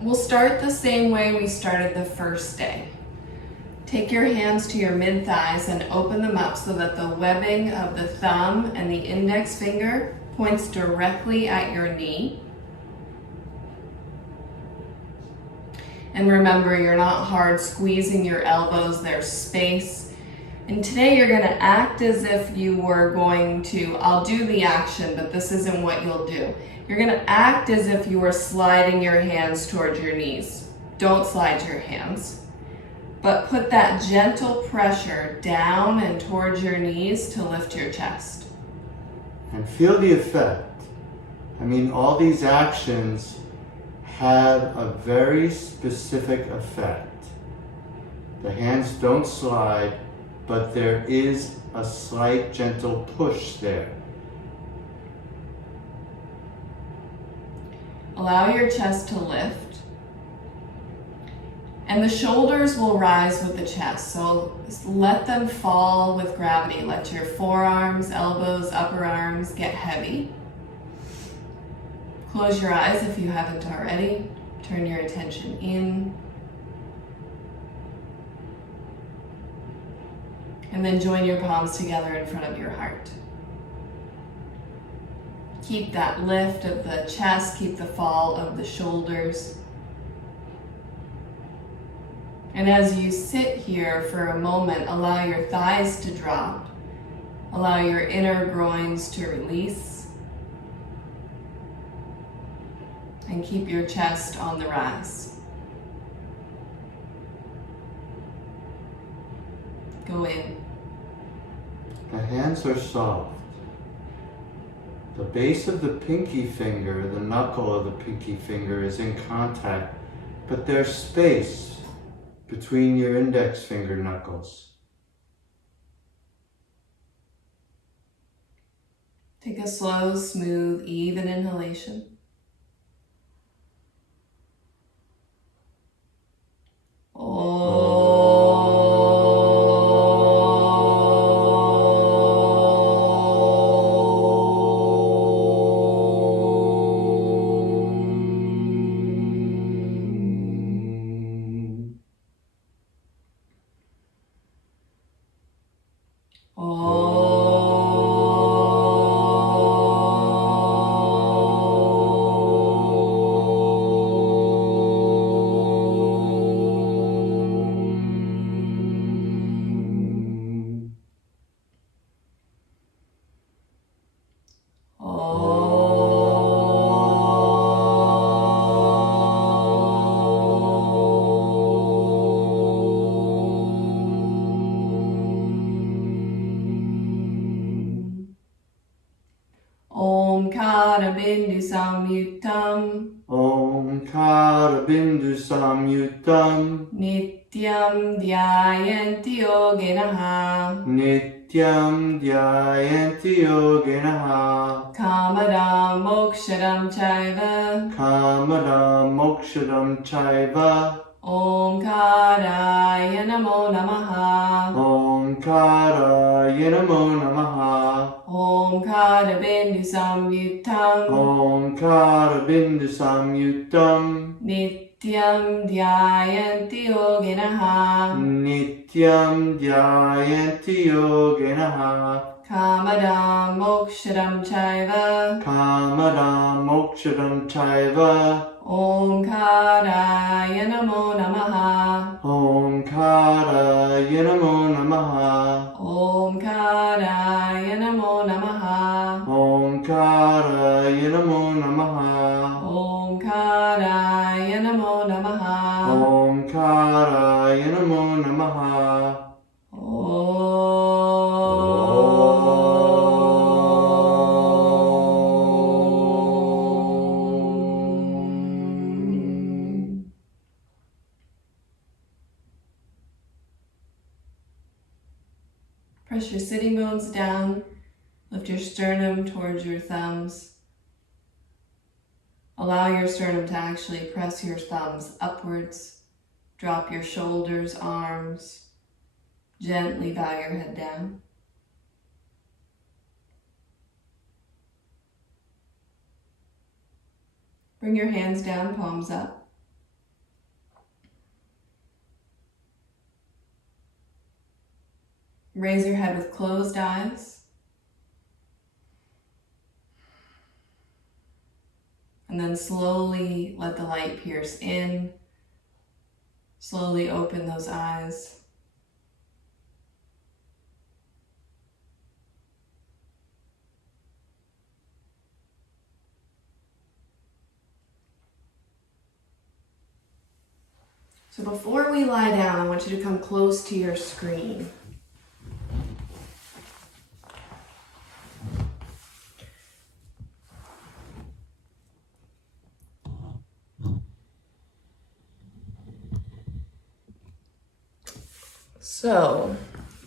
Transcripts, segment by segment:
We'll start the same way we started the first day. Take your hands to your mid-thighs and open them up so that the webbing of the thumb and the index finger points directly at your knee. And remember, you're not hard squeezing your elbows, there's space. And today you're going to act as if you were going to, I'll do the action, but this isn't what you'll do. You're going to act as if you were sliding your hands towards your knees. Don't slide your hands, but put that gentle pressure down and towards your knees to lift your chest. And feel the effect. I mean, all these actions have a very specific effect. The hands don't slide, but there is a slight gentle push there. Allow your chest to lift. And the shoulders will rise with the chest, so let them fall with gravity. Let your forearms, elbows, upper arms get heavy. Close your eyes if you haven't already. Turn your attention in. And then join your palms together in front of your heart. Keep that lift of the chest, keep the fall of the shoulders. And as you sit here for a moment, allow your thighs to drop. Allow your inner groins to release. And keep your chest on the rise. Go in. The hands are soft. The base of the pinky finger, the knuckle of the pinky finger is in contact, but there's space between your index finger knuckles. Take a slow, smooth, even inhalation. Bindu samyutam. Omkara bindu samyutam. Nityam dhyayanti yoginaha. Nityam dhyayanti yoginaha. Kamadam mokshadam chaiva. Kamadam mokshadam chaiva. Omkaraya namo namaha. Omkaraya namo namaha. Omkara bindu samyutam. Omkara bindu samyutam. Nityam dhyayanti yoginaha. Nityam dhyayanti yoginaha. Kamadam mokshadam chaiva. Kamadam mokshadam chaiva. Omkaraya namo namaha. Omkaraya namo namaha. Omkaraya namo namaha. Omkaraya namo namaha. Omkaraya namo namaha. Omkaraya namo namaha. Press your sitting bones down. Lift your sternum towards your thumbs. Allow your sternum to actually press your thumbs upwards. Drop your shoulders, arms. Gently bow your head down. Bring your hands down, palms up. Raise your head with closed eyes. And then slowly let the light pierce in. Slowly open those eyes. So before we lie down, I want you to come close to your screen. So,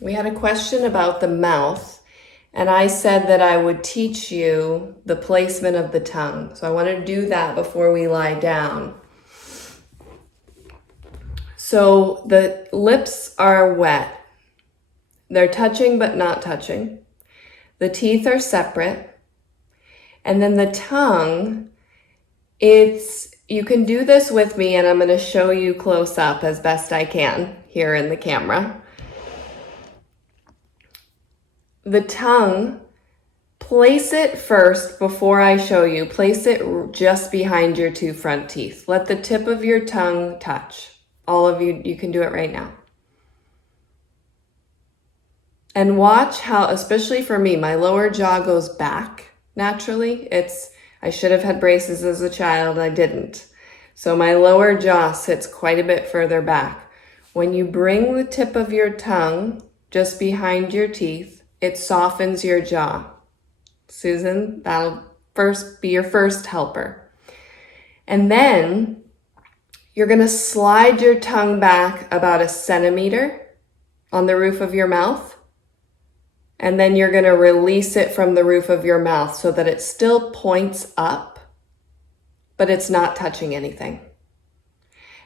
we had a question about the mouth, and I said that I would teach you the placement of the tongue. So I want to do that before we lie down. So the lips are wet. They're touching but not touching. The teeth are separate. And then the tongue, you can do this with me, and I'm going to show you close up as best I can here in the camera. The tongue, place it first before I show you. Place it just behind your two front teeth. Let the tip of your tongue touch. All of you, you can do it right now. And watch how, especially for me, my lower jaw goes back naturally. I should have had braces as a child, I didn't. So my lower jaw sits quite a bit further back. When you bring the tip of your tongue just behind your teeth, it softens your jaw. Susan, that'll be your first helper. And then you're going to slide your tongue back about 1 centimeter on the roof of your mouth. And then you're going to release it from the roof of your mouth so that it still points up, but it's not touching anything.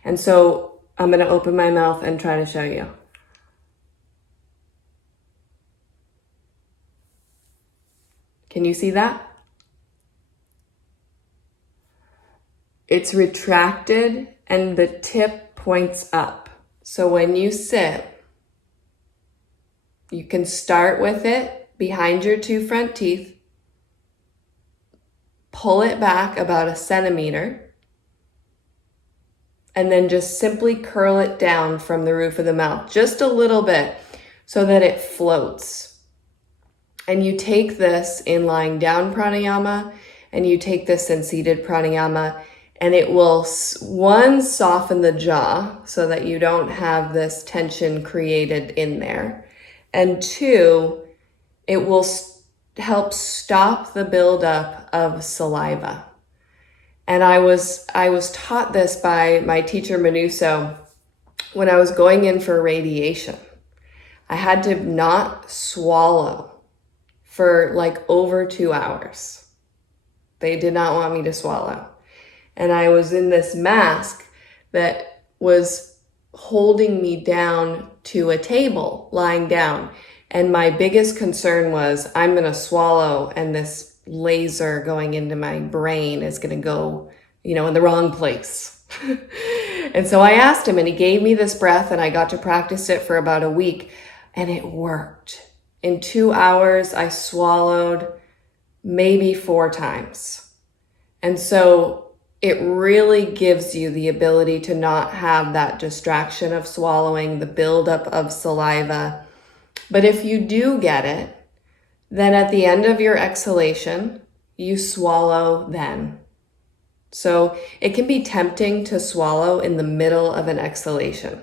And so I'm going to open my mouth and try to show you. Can you see that? It's retracted and the tip points up. So when you sit, you can start with it behind your two front teeth, pull it back about 1 centimeter, and then just simply curl it down from the roof of the mouth, just a little bit, so that it floats. And you take this in lying down pranayama, and you take this in seated pranayama, and it will, one, soften the jaw so that you don't have this tension created in there. And 2, it will help stop the buildup of saliva. And I was taught this by my teacher Manouso when I was going in for radiation. I had to not swallow for like over 2 hours. They did not want me to swallow. And I was in this mask that was holding me down to a table, lying down. And my biggest concern was, I'm going to swallow and this laser going into my brain is going to go, in the wrong place. And so I asked him, and he gave me this breath, and I got to practice it for about a week, and it worked. In 2 hours, I swallowed maybe 4 times. And so it really gives you the ability to not have that distraction of swallowing, the buildup of saliva. But if you do get it, then at the end of your exhalation, you swallow then. So it can be tempting to swallow in the middle of an exhalation.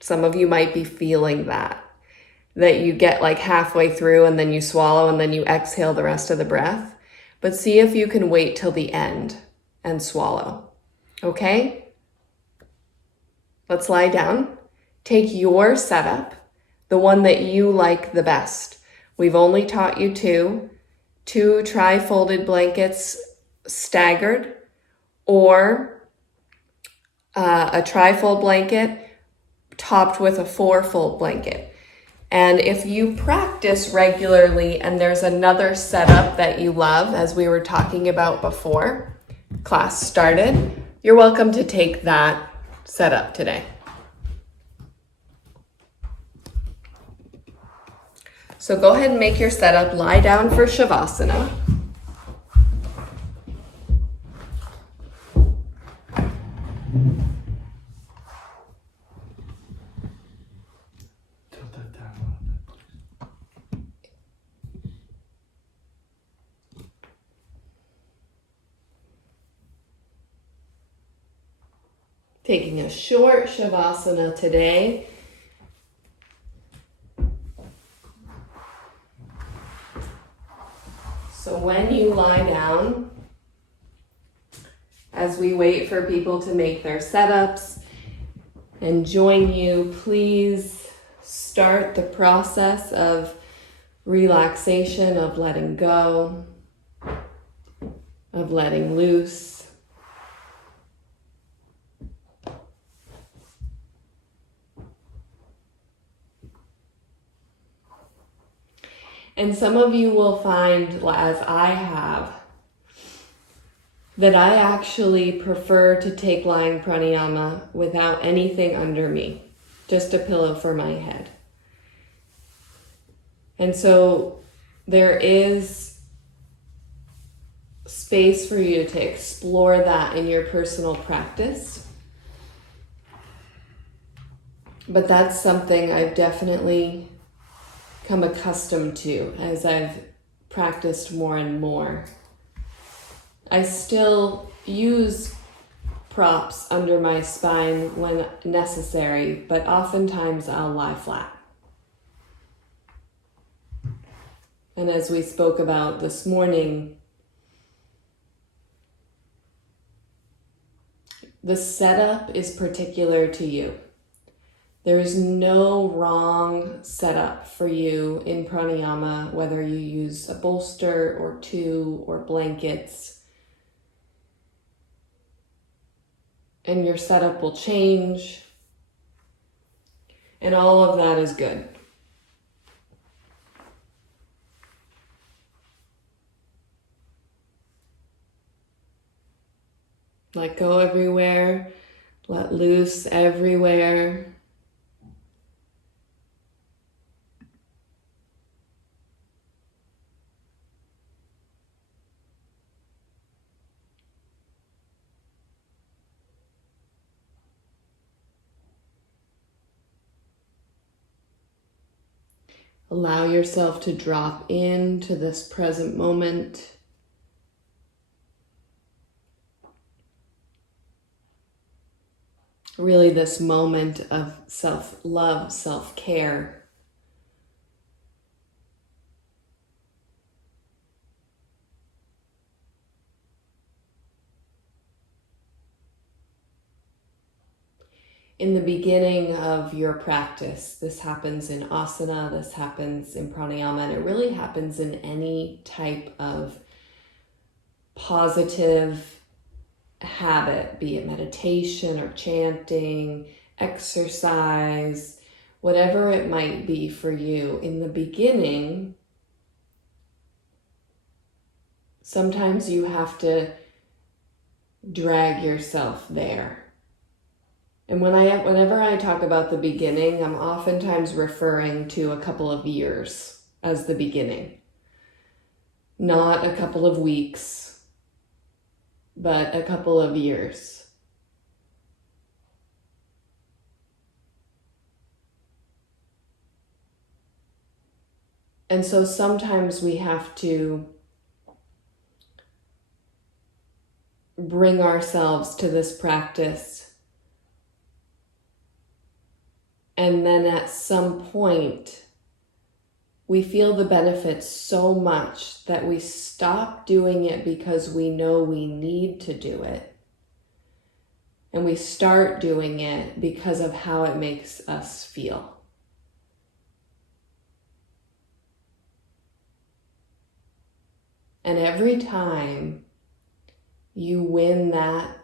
Some of you might be feeling that you get like halfway through and then you swallow and then you exhale the rest of the breath. But see if you can wait till the end and swallow. Okay? Let's lie down. Take your setup, the one that you like the best. We've only taught you 2 tri-folded blankets staggered, or a tri-fold blanket topped with a 4-fold blanket. And if you practice regularly and there's another setup that you love, as we were talking about before class started, you're welcome to take that setup today. So go ahead and make your setup. Lie down for Shavasana. Tilt that down a little bit, please. Taking a short Shavasana today. So when you lie down, as we wait for people to make their setups and join you, please start the process of relaxation, of letting go, of letting loose. And some of you will find, as I have, that I actually prefer to take lying pranayama without anything under me, just a pillow for my head. And so there is space for you to explore that in your personal practice. But that's something I've definitely come accustomed to as I've practiced more and more. I still use props under my spine when necessary, but oftentimes I'll lie flat. And as we spoke about this morning, the setup is particular to you. There is no wrong setup for you in pranayama, whether you use a bolster or two or blankets. And your setup will change. And all of that is good. Let go everywhere. Let loose everywhere. Allow yourself to drop into this present moment. Really this moment of self-love, self-care. In the beginning of your practice, this happens in asana, this happens in pranayama, and it really happens in any type of positive habit, be it meditation or chanting, exercise, whatever it might be for you. In the beginning, sometimes you have to drag yourself there. And whenever I talk about the beginning, I'm oftentimes referring to a couple of years as the beginning. Not a couple of weeks, but a couple of years. And so sometimes we have to bring ourselves to this practice. And then at some point, we feel the benefits so much that we stop doing it because we know we need to do it. And we start doing it because of how it makes us feel. And every time you win that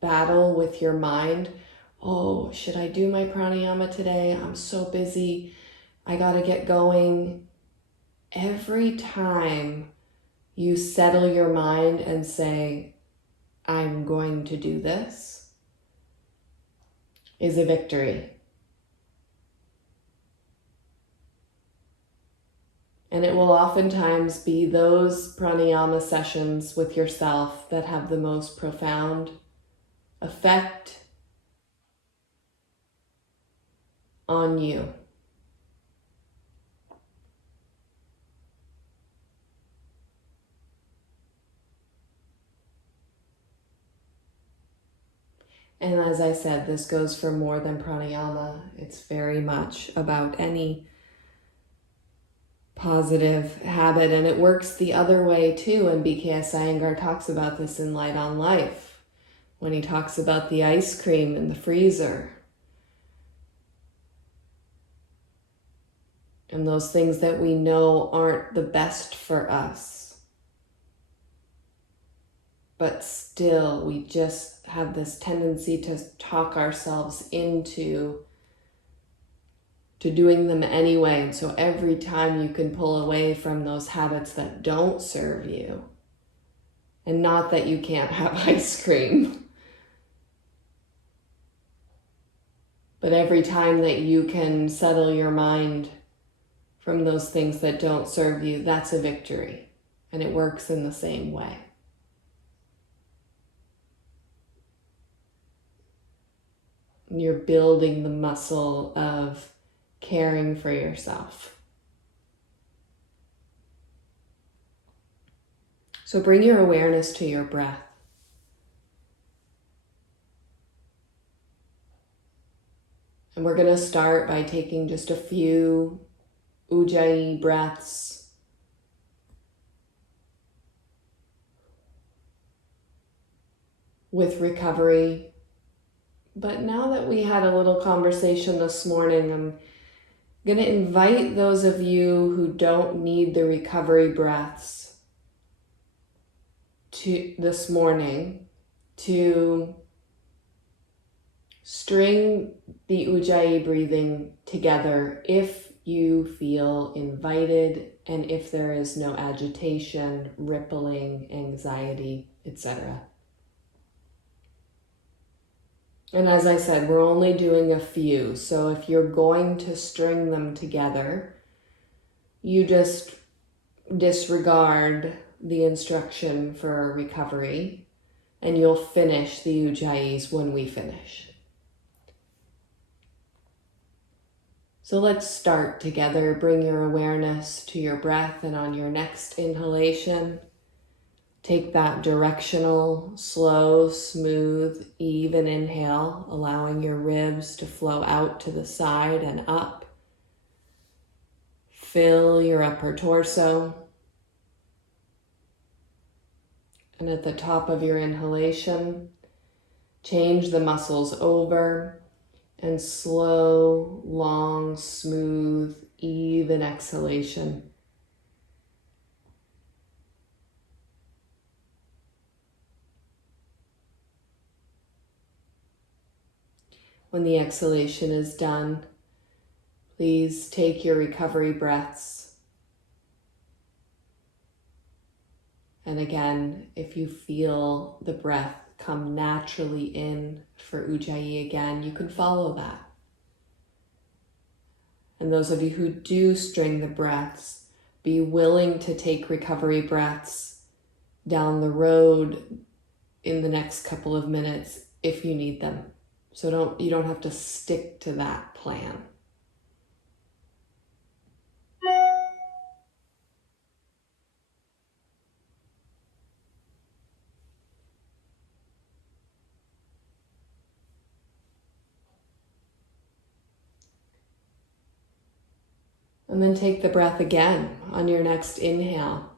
battle with your mind, oh, should I do my pranayama today? I'm so busy. I gotta get going. Every time you settle your mind and say, I'm going to do this, is a victory. And it will oftentimes be those pranayama sessions with yourself that have the most profound effect on you. And as I said, this goes for more than pranayama. It's very much about any positive habit, and it works the other way too. And BKS Iyengar talks about this in Light on Life when he talks about the ice cream in the freezer and those things that we know aren't the best for us, but still we just have this tendency to talk ourselves into doing them anyway. And so every time you can pull away from those habits that don't serve you, and not that you can't have ice cream, but every time that you can settle your mind from those things that don't serve you, that's a victory. And it works in the same way. You're building the muscle of caring for yourself. So bring your awareness to your breath. And we're going to start by taking just a few Ujjayi breaths. With recovery. But now that we had a little conversation this morning, I'm going to invite those of you who don't need the recovery breaths this morning to string the Ujjayi breathing together if you feel invited and if there is no agitation, rippling, anxiety, etc. And as I said, we're only doing a few. So if you're going to string them together, you just disregard the instruction for recovery and you'll finish the Ujjayis when we finish. So let's start together. Bring your awareness to your breath, and on your next inhalation, take that directional, slow, smooth, even inhale, allowing your ribs to flow out to the side and up. Fill your upper torso. And at the top of your inhalation, change the muscles over and slow, long, smooth, even exhalation. When the exhalation is done, please take your recovery breaths. And again, if you feel the breath come naturally in for Ujjayi again, you can follow that. And those of you who do string the breaths, be willing to take recovery breaths down the road in the next couple of minutes if you need them. So you don't have to stick to that plan. And then take the breath again on your next inhale.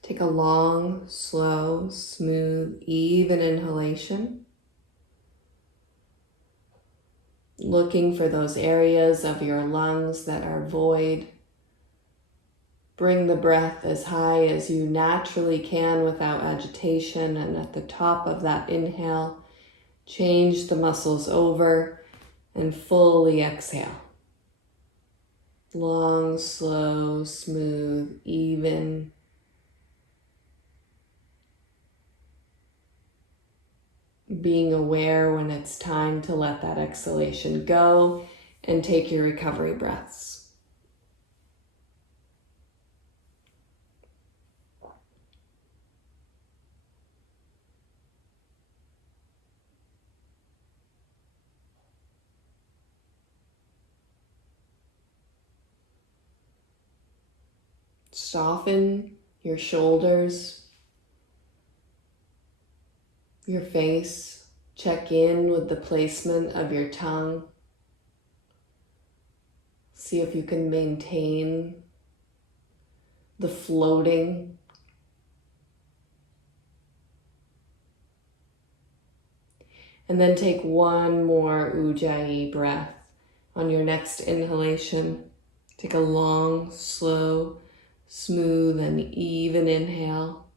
Take a long, slow, smooth, even inhalation. Looking for those areas of your lungs that are void. Bring the breath as high as you naturally can without agitation, and at the top of that inhale, change the muscles over and fully exhale. Long, slow, smooth, even. Being aware when it's time to let that exhalation go and take your recovery breaths. Soften your shoulders, your face. Check in with the placement of your tongue. See if you can maintain the floating. And then take one more Ujjayi breath on your next inhalation. Take a long, slow, smooth, and even inhale.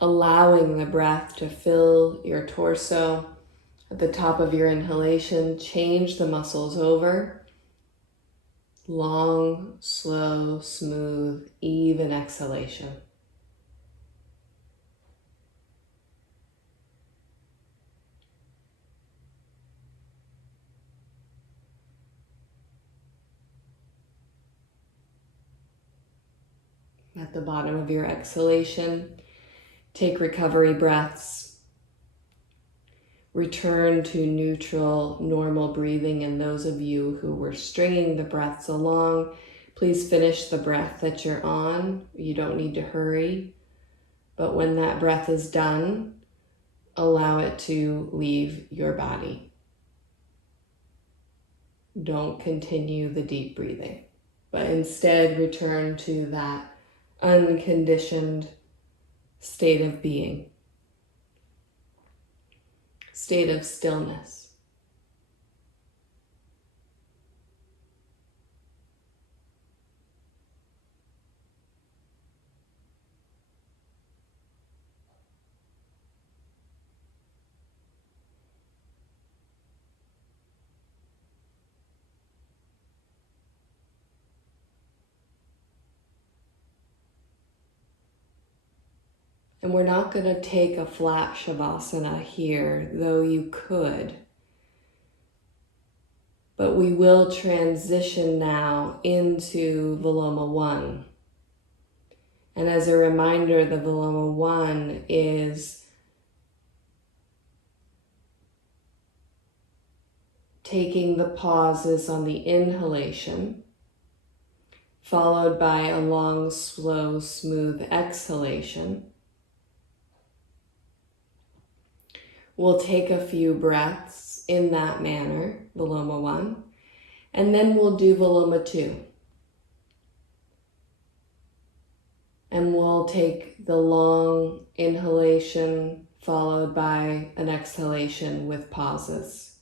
Allowing the breath to fill your torso. At the top of your inhalation, change the muscles over. Long, slow, smooth, even exhalation. At the bottom of your exhalation, take recovery breaths. Return to neutral, normal breathing. And those of you who were stringing the breaths along, please finish the breath that you're on. You don't need to hurry. But when that breath is done, allow it to leave your body. Don't continue the deep breathing, but instead return to that unconditioned state of being, state of stillness. And we're not going to take a flat shavasana here, though you could. But we will transition now into Viloma 1. And as a reminder, the Viloma 1 is taking the pauses on the inhalation, followed by a long, slow, smooth exhalation. We'll take a few breaths in that manner, Viloma 1, and then we'll do Viloma 2. And we'll take the long inhalation followed by an exhalation with pauses.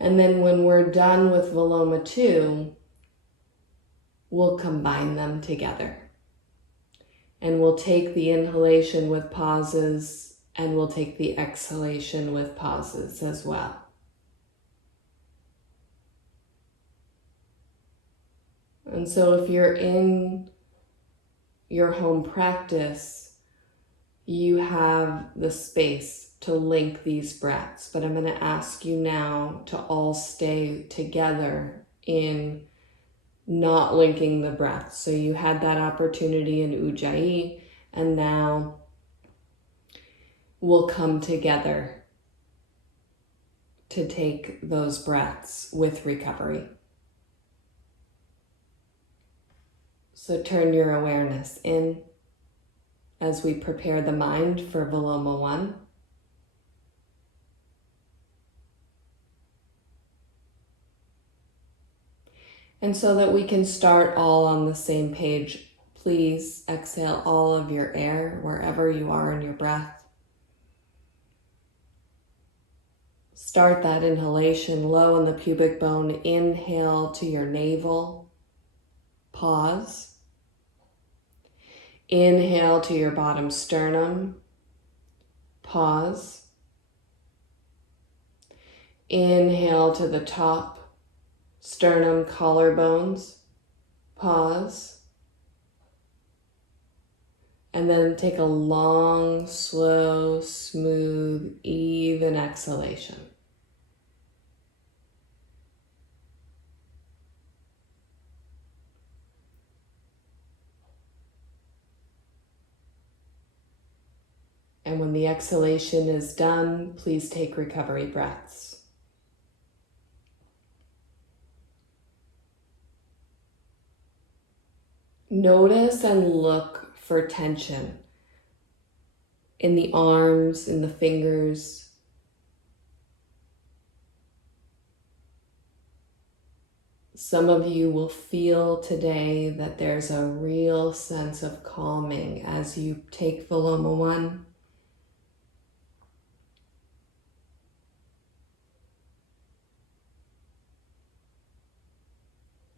And then when we're done with Viloma 2, we'll combine them together. And we'll take the inhalation with pauses, and we'll take the exhalation with pauses as well. And so if you're in your home practice, you have the space to link these breaths. But I'm going to ask you now to all stay together in not linking the breath. So you had that opportunity in Ujjayi, and now we'll come together to take those breaths with recovery. So turn your awareness in as we prepare the mind for Viloma 1. And so that we can start all on the same page, please exhale all of your air wherever you are in your breath. Start that inhalation low in the pubic bone. Inhale to your navel. Pause. Inhale to your bottom sternum. Pause. Inhale to the top sternum, collarbones, pause, and then take a long, slow, smooth, even exhalation. And when the exhalation is done, please take recovery breaths. Notice and look for tension in the arms, in the fingers. Some of you will feel today that there's a real sense of calming as you take Viloma 1.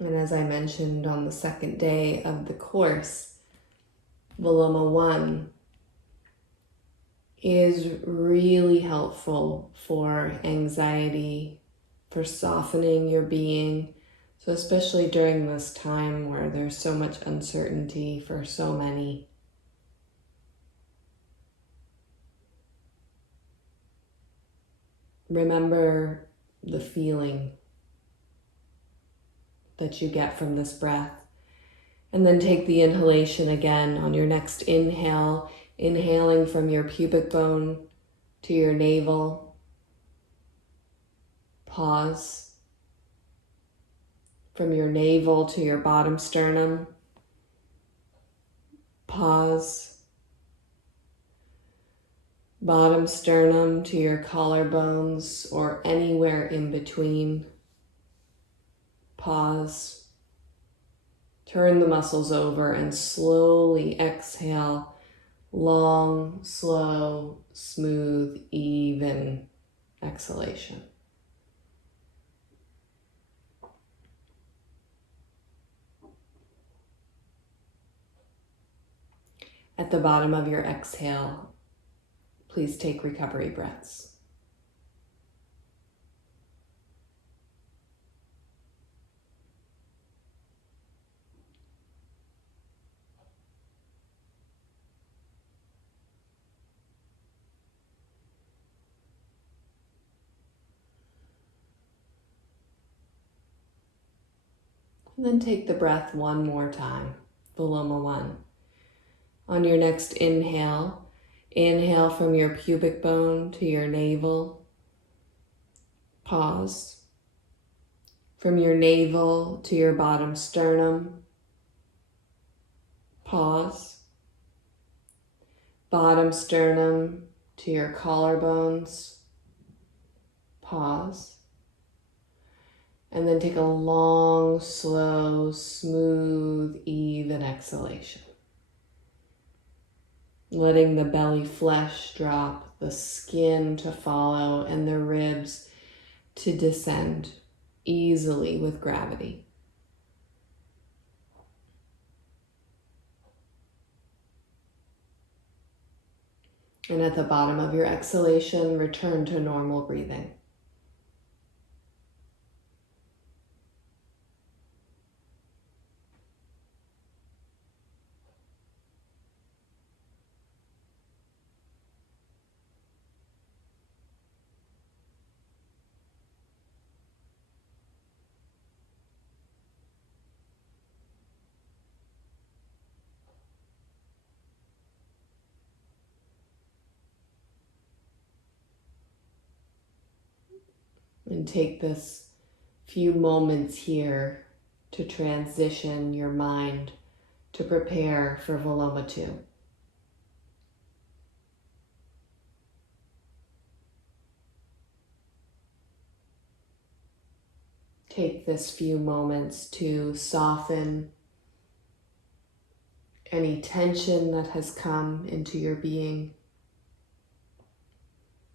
And as I mentioned on the second day of the course, Viloma 1 is really helpful for anxiety, for softening your being. So especially during this time where there's so much uncertainty for so many. Remember the feeling that you get from this breath. And then take the inhalation again on your next inhale, inhaling from your pubic bone to your navel. Pause. From your navel to your bottom sternum. Pause. Bottom sternum to your collarbones or anywhere in between. Pause. Turn the muscles over and slowly exhale. Long, slow, smooth, even exhalation. At the bottom of your exhale, please take recovery breaths. And then take the breath one more time, Viloma 1. On your next inhale, inhale from your pubic bone to your navel. Pause. From your navel to your bottom sternum. Pause. Bottom sternum to your collarbones. Pause. And then take a long, slow, smooth, even exhalation. Letting the belly flesh drop, the skin to follow, and the ribs to descend easily with gravity. And at the bottom of your exhalation, return to normal breathing. And take this few moments here to transition your mind to prepare for Viloma 2. Take this few moments to soften any tension that has come into your being,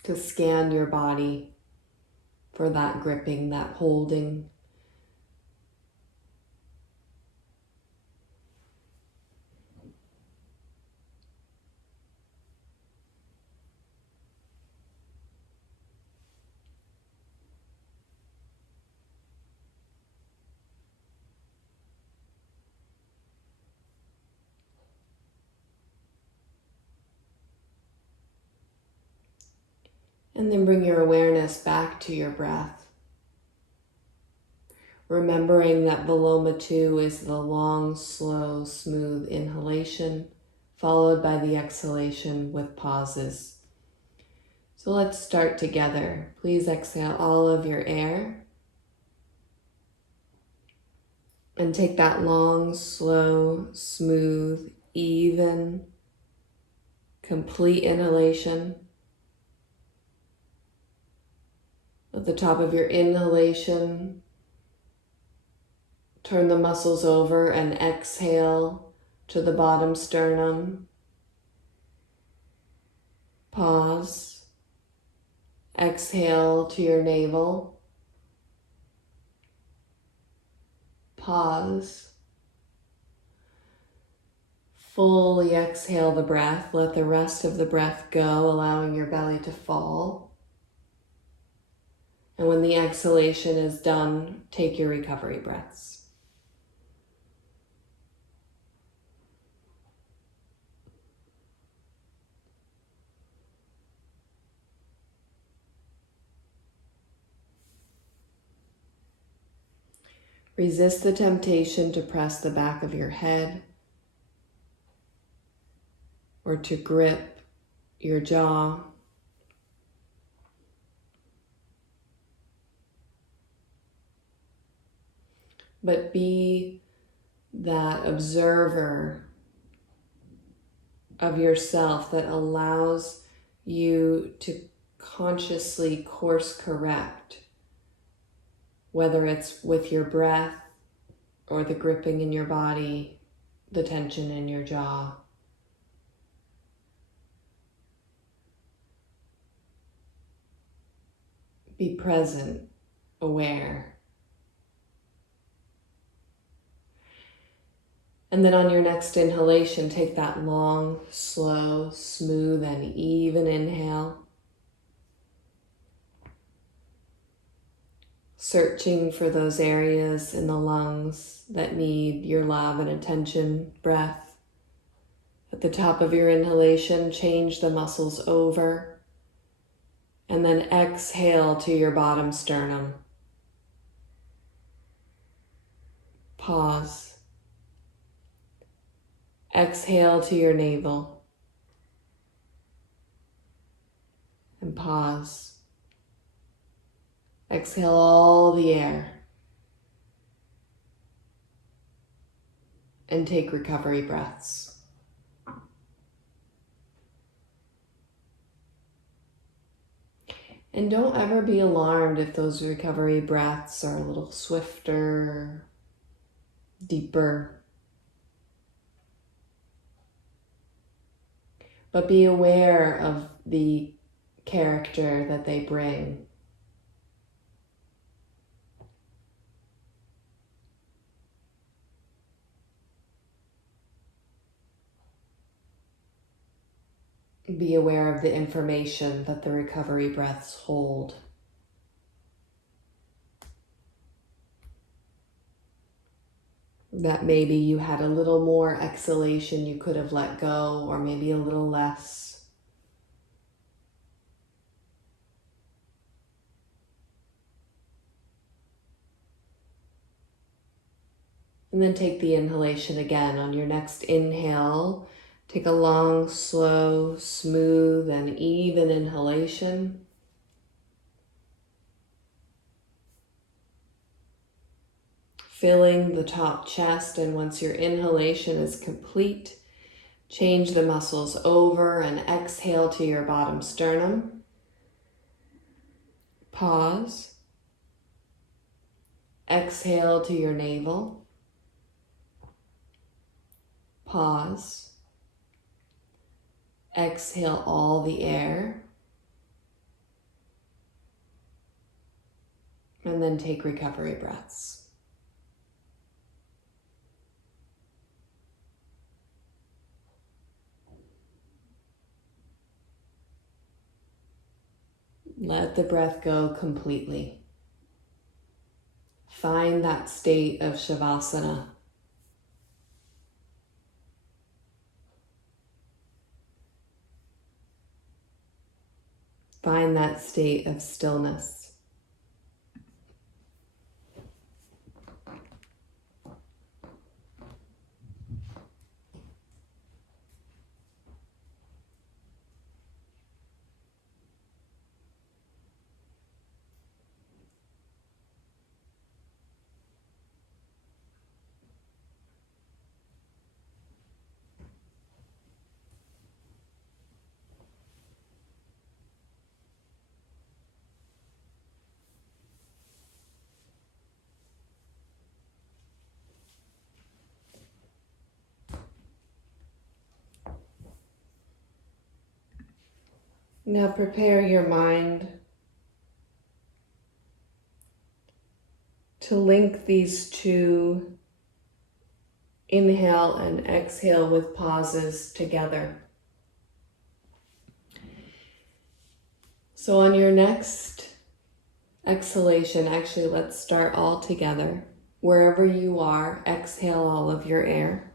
to scan your body for that gripping, that holding. And then bring your awareness back to your breath. Remembering that Viloma 2 is the long, slow, smooth inhalation, followed by the exhalation with pauses. So let's start together. Please exhale all of your air and take that long, slow, smooth, even, complete inhalation. At the top of your inhalation, turn the muscles over and exhale to the bottom sternum. Pause. Exhale to your navel. Pause. Fully exhale the breath. Let the rest of the breath go, allowing your belly to fall. And when the exhalation is done, take your recovery breaths. Resist the temptation to press the back of your head or to grip your jaw. But be that observer of yourself that allows you to consciously course correct, whether it's with your breath or the gripping in your body, the tension in your jaw. Be present, aware. And then on your next inhalation, take that long, slow, smooth, and even inhale. Searching for those areas in the lungs that need your love and attention, breath. At the top of your inhalation, change the muscles over. And then exhale to your bottom sternum. Pause. Exhale to your navel. And pause. Exhale all the air. And take recovery breaths. And don't ever be alarmed if those recovery breaths are a little swifter, deeper. But be aware of the character that they bring. Be aware of the information that the recovery breaths hold. That maybe you had a little more exhalation you could have let go, or maybe a little less. And then take the inhalation again. On your next inhale, take a long, slow, smooth, and even inhalation. Filling the top chest, and once your inhalation is complete, change the muscles over and exhale to your bottom sternum. Pause. Exhale to your navel. Pause. Exhale all the air. And then take recovery breaths. Let the breath go completely. Find that state of Shavasana. Find that state of stillness. Now prepare your mind to link these two inhale and exhale with pauses together. So on your next exhalation, actually let's start all together. Wherever you are, exhale all of your air.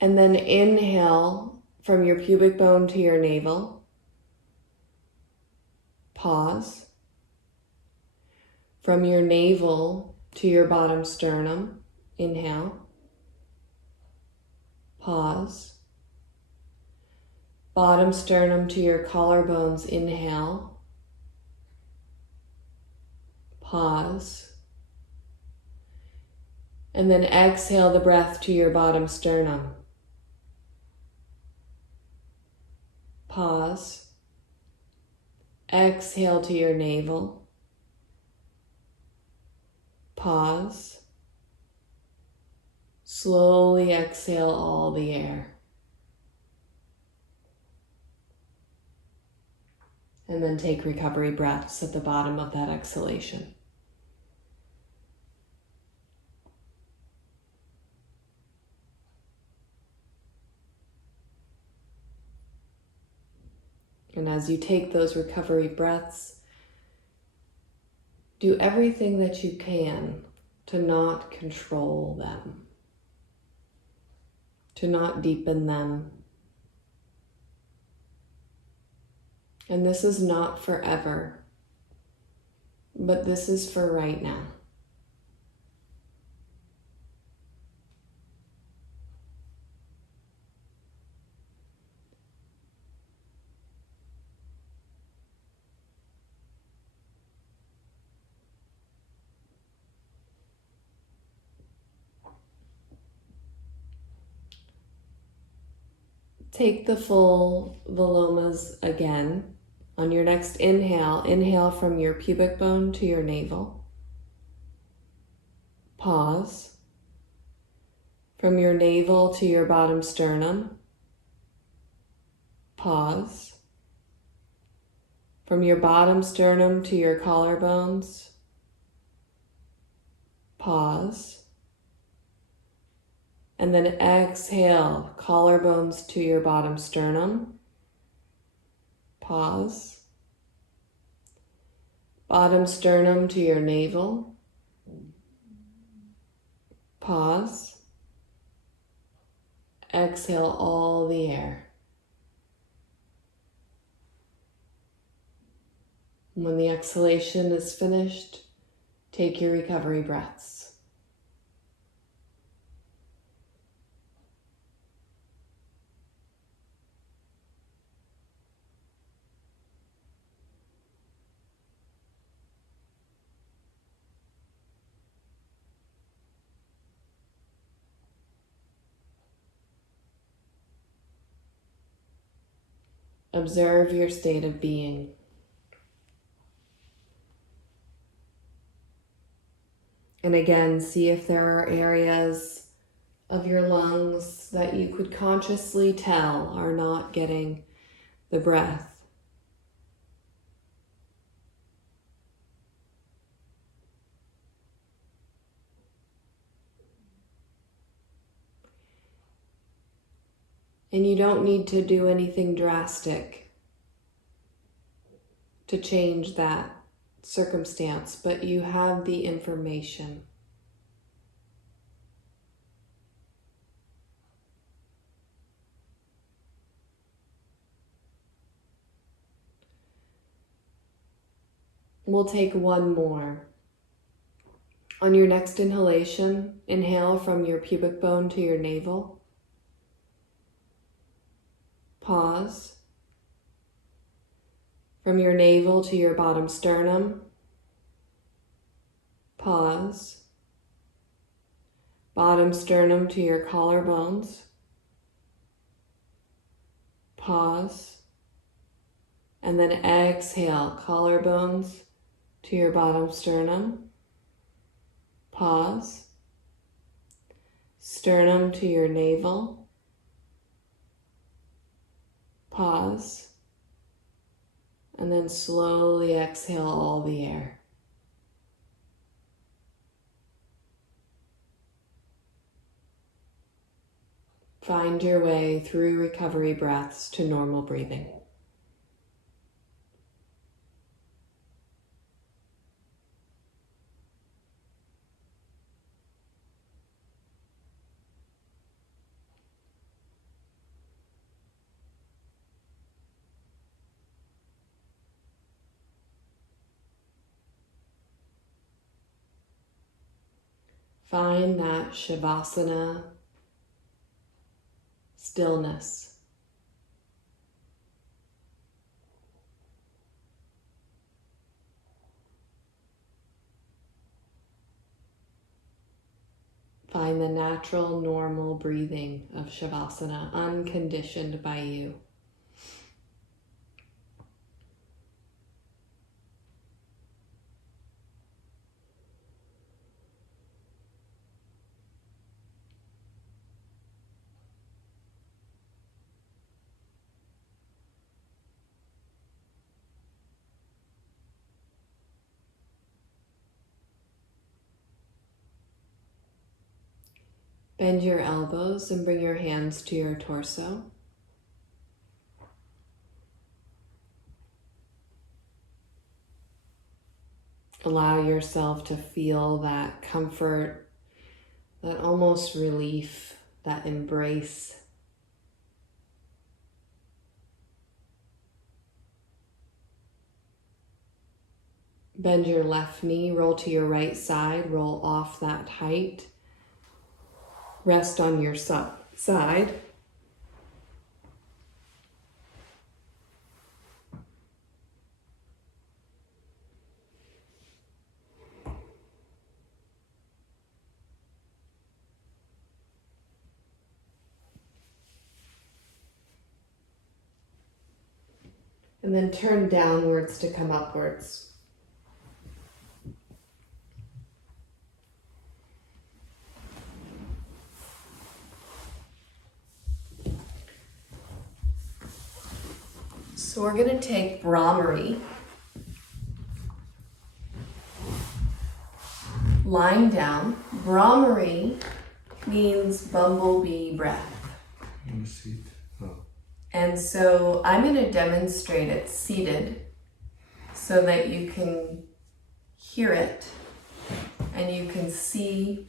And then inhale from your pubic bone to your navel. Pause. From your navel to your bottom sternum, inhale. Pause. Bottom sternum to your collarbones, inhale. Pause. And then exhale the breath to your bottom sternum. Pause. Exhale to your navel. Pause. Slowly exhale all the air. And then take recovery breaths at the bottom of that exhalation. And as you take those recovery breaths, do everything that you can to not control them, to not deepen them. And this is not forever, but this is for right now. Take the full vilomas again. On your next inhale, inhale from your pubic bone to your navel. Pause. From your navel to your bottom sternum. Pause. From your bottom sternum to your collarbones. Pause. And then exhale, collarbones to your bottom sternum. Pause. Bottom sternum to your navel. Pause. Exhale all the air. When the exhalation is finished, take your recovery breaths. Observe your state of being. And again, see if there are areas of your lungs that you could consciously tell are not getting the breath. And you don't need to do anything drastic to change that circumstance, but you have the information. We'll take one more. On your next inhalation, inhale from your pubic bone to your navel. Pause. From your navel to your bottom sternum. Pause. Bottom sternum to your collarbones. Pause. And then exhale, collarbones to your bottom sternum. Pause. Sternum to your navel. Pause. And then slowly exhale all the air. Find your way through recovery breaths to normal breathing. Find that Shavasana stillness. Find the natural, normal breathing of Shavasana, unconditioned by you. Bend your elbows and bring your hands to your torso. Allow yourself to feel that comfort, that almost relief, that embrace. Bend your left knee, roll to your right side, roll off that height. Rest on your side. And then turn downwards to come upwards. So we're going to take Brahmari, lying down. Brahmari means bumblebee breath. In the seat. Oh. And so I'm going to demonstrate it seated so that you can hear it and you can see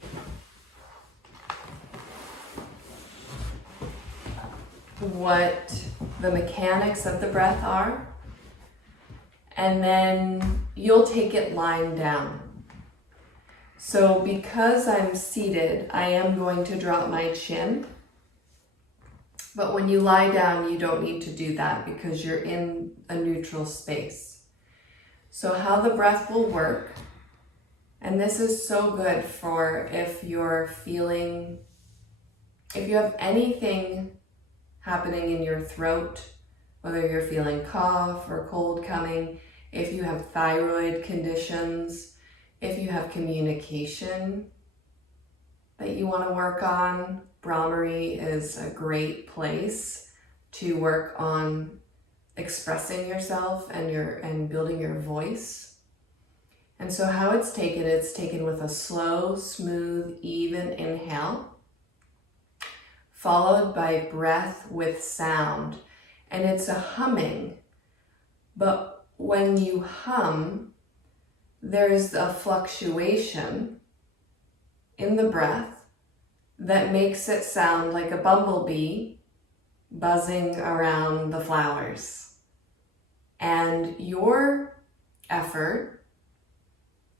what the mechanics of the breath are, and then you'll take it lying down. So because I'm seated, I am going to drop my chin, but when you lie down, you don't need to do that because you're in a neutral space. So how the breath will work, and this is so good for if you have anything happening in your throat, whether you're feeling cough or cold coming, if you have thyroid conditions, if you have communication that you want to work on, Brahmari is a great place to work on expressing yourself and building your voice. And so how it's taken with a slow, smooth, even inhale, followed by breath with sound. And it's a humming, but when you hum, there's a fluctuation in the breath that makes it sound like a bumblebee buzzing around the flowers. And your effort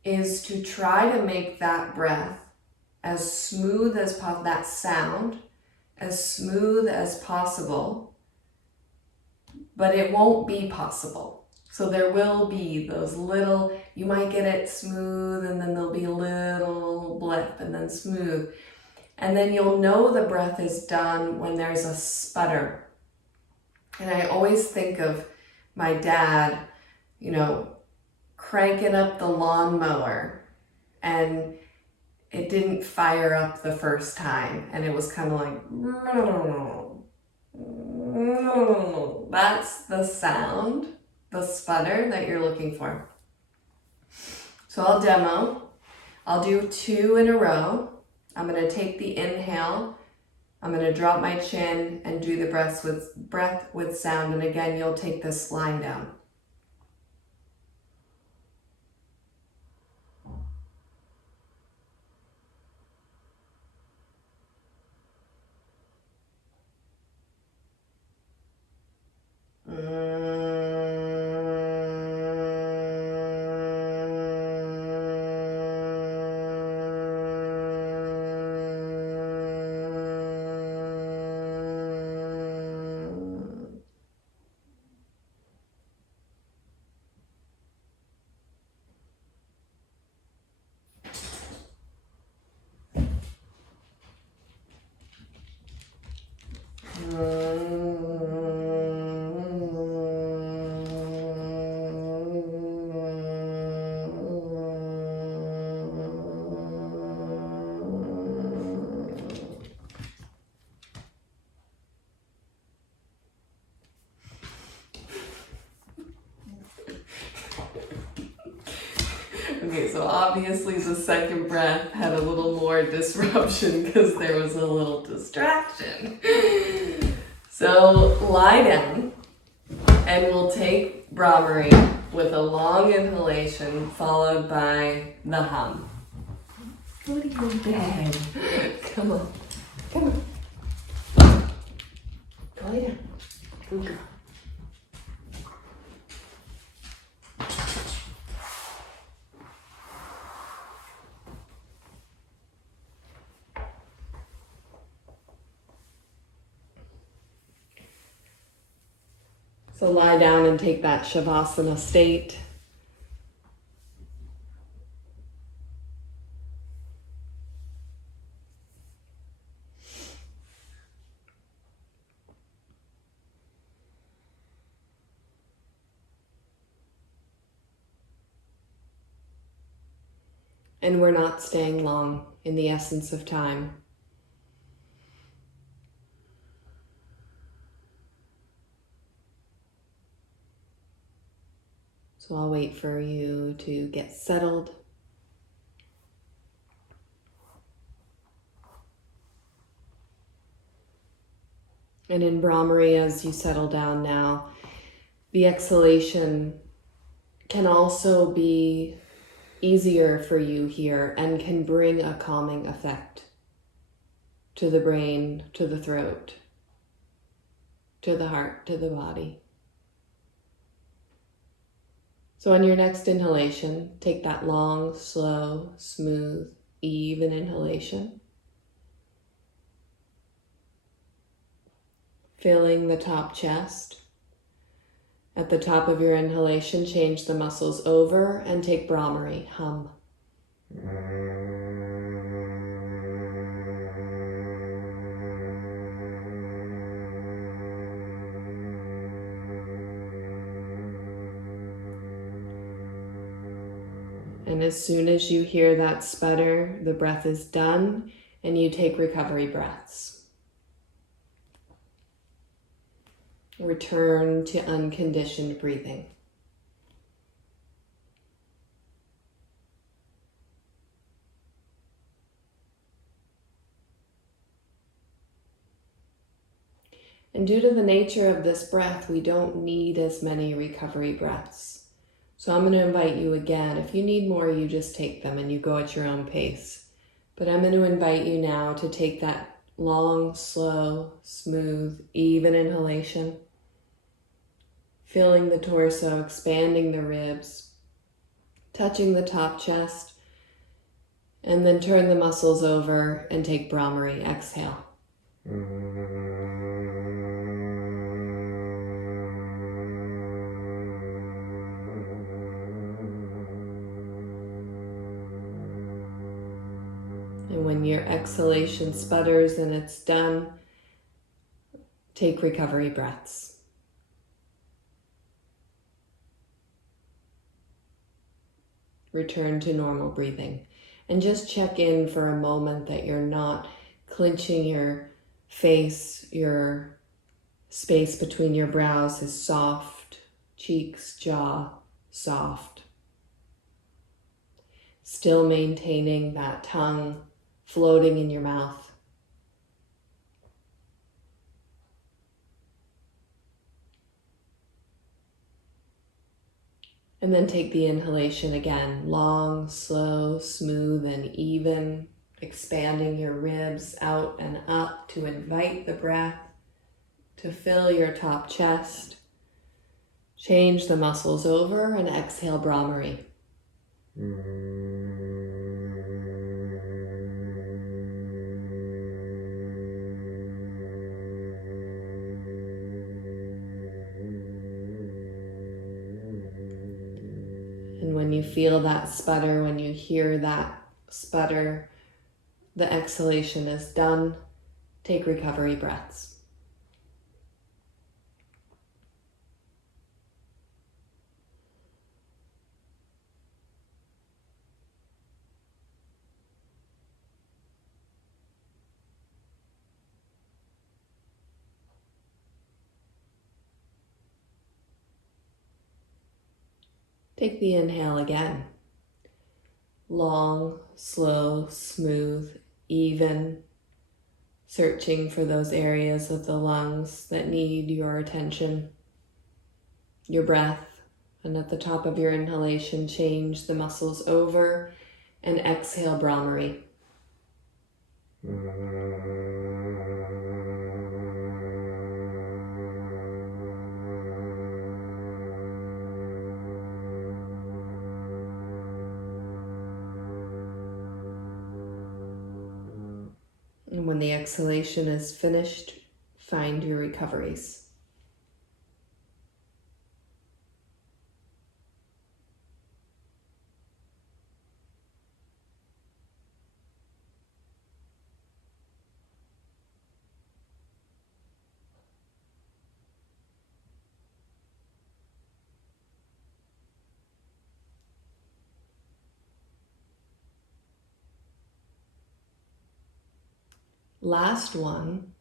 is to try to make that breath as smooth as possible, that sound as smooth as possible, but it won't be possible. So there will be those little, you might get it smooth and then there'll be a little blip and then smooth. And then you'll know the breath is done when there's a sputter. And I always think of my dad, cranking up the lawnmower and it didn't fire up the first time. And it was kind of like, That's the sound, the sputter that you're looking for. So I'll demo. I'll do 2 in a row. I'm going to take the inhale. I'm going to drop my chin and do the breath with sound. And again, you'll take this line down. Okay, so obviously the second breath had a little more disruption because there was a little distraction. So lie down and we'll take Brahmari with a long inhalation followed by the hum. Go to your bed. Come on. Come on. Go lay down. Good girl. So lie down and take that Shavasana state. And we're not staying long in the essence of time. So I'll wait for you to get settled. And in Brahmari, as you settle down now, the exhalation can also be easier for you here and can bring a calming effect to the brain, to the throat, to the heart, to the body. So on your next inhalation, take that long, slow, smooth, even inhalation. Filling the top chest. At the top of your inhalation, change the muscles over and take Brahmari, hum. And as soon as you hear that sputter, the breath is done and you take recovery breaths. Return to unconditioned breathing. And due to the nature of this breath, we don't need as many recovery breaths. So I'm going to invite you again. If you need more, you just take them and you go at your own pace. But I'm going to invite you now to take that long, slow, smooth, even inhalation. Filling the torso, expanding the ribs, touching the top chest, and then turn the muscles over and take Brahmari. Exhale. And when your exhalation sputters and it's done, take recovery breaths. Return to normal breathing. And just check in for a moment that you're not clenching your face, your Space between your brows is soft, cheeks, jaw, soft. Still maintaining that tongue floating in your mouth. And then take the inhalation again, long, slow, smooth, and even, expanding your ribs out and up to invite the breath to fill your top chest. Change the muscles over and exhale Brahmari. And when you feel that sputter, when you hear that sputter, the exhalation is done. Take recovery breaths. Take the inhale again. Long, slow, smooth, even, searching for those areas of the lungs that need your attention, your breath, and at the top of your inhalation, change the muscles over and exhale Brahmari. And when the exhalation is finished, find your recoveries. Last one.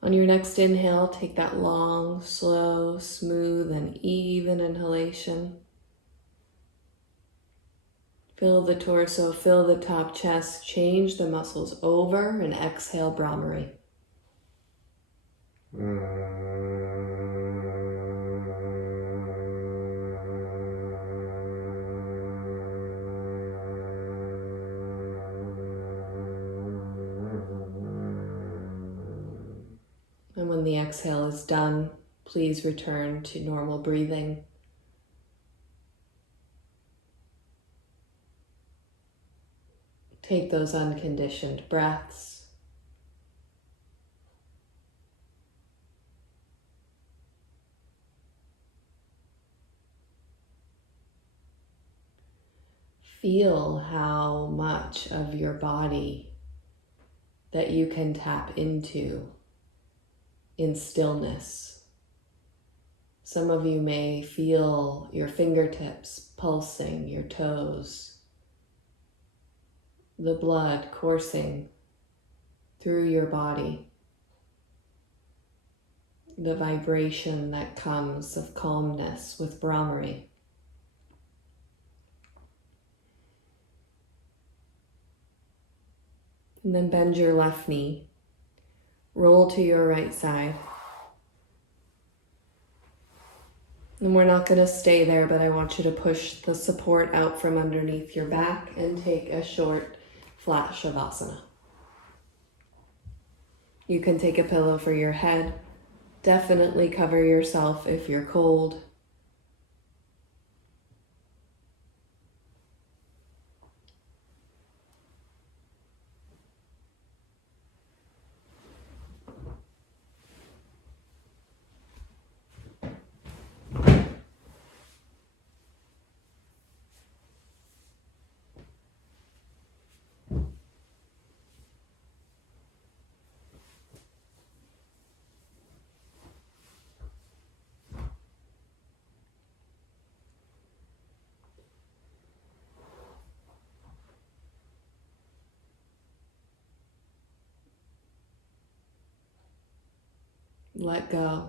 On your next inhale, take that long, slow, smooth, and even inhalation. Fill the torso, fill the top chest, change the muscles over, and exhale Brahmari. And when the exhale is done, please return to normal breathing. Take those unconditioned breaths. Feel how much of your body that you can tap into in stillness. Some of you may feel your fingertips pulsing, your toes, the blood coursing through your body, the vibration that comes of calmness with Brahmari. And then bend your left knee, roll to your right side. And we're not going to stay there, but I want you to push the support out from underneath your back and take a short, flat Shavasana. You can take a pillow for your head. Definitely cover yourself if you're cold. let go.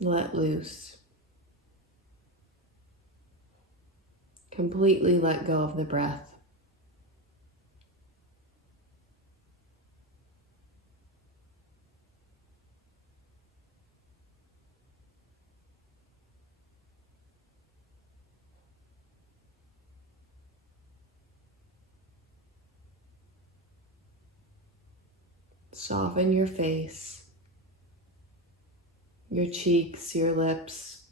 Let loose. Completely let go of the breath. Soften your face, your cheeks, your lips,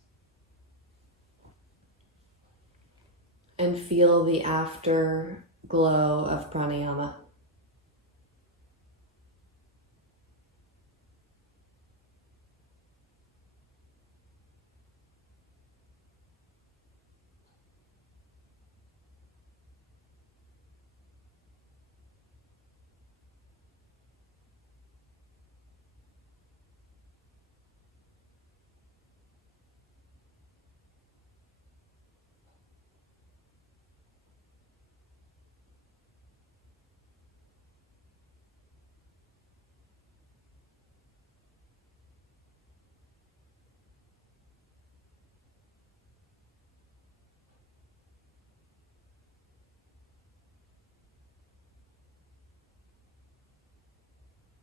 and feel the afterglow of pranayama.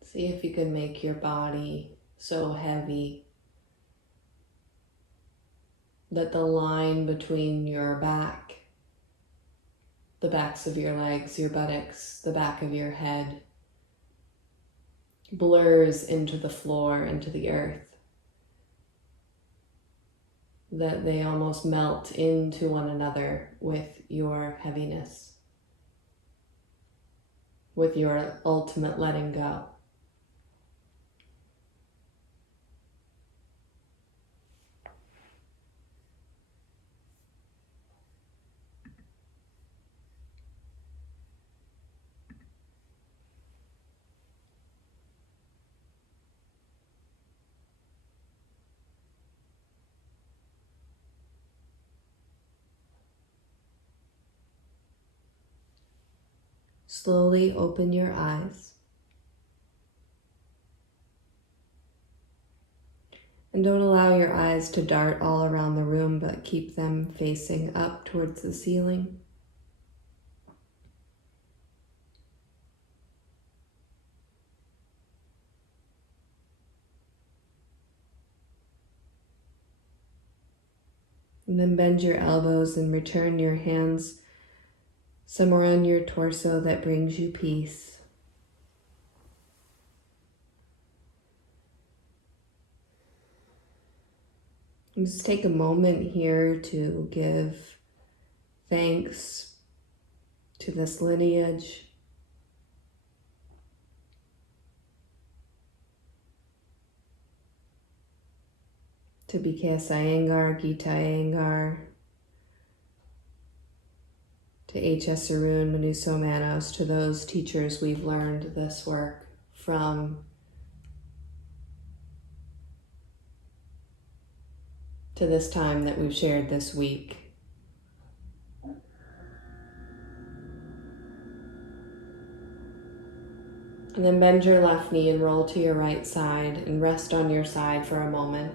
See if you can make your body so heavy that the line between your back, the backs of your legs, your buttocks, the back of your head blurs into the floor, into the earth. That they almost melt into one another with your heaviness, with your ultimate letting go. Slowly open your eyes. And don't allow your eyes to dart all around the room, but keep them facing up towards the ceiling. And then bend your elbows and return your hands somewhere on your torso that brings you peace. And just take a moment here to give thanks to this lineage, to BKS Iyengar, Gita Iyengar, to HS Arun, Manouso Manos, to those teachers we've learned this work from, to this time that we've shared this week. And then bend your left knee and roll to your right side and rest on your side for a moment.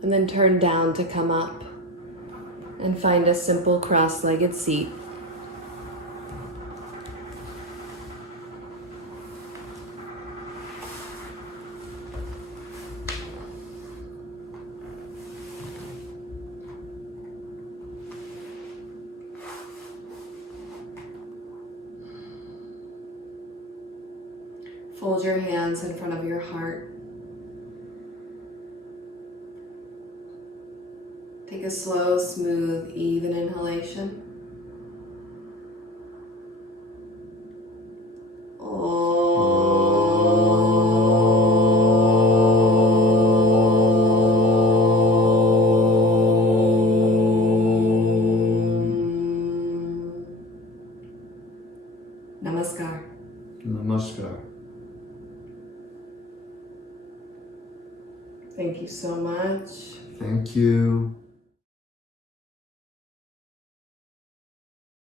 And then turn down to come up and find a simple cross-legged seat. Fold your hands in front of your heart. Take a slow, smooth, even inhalation. Namaskar. Namaskar. Thank you so much. Thank you.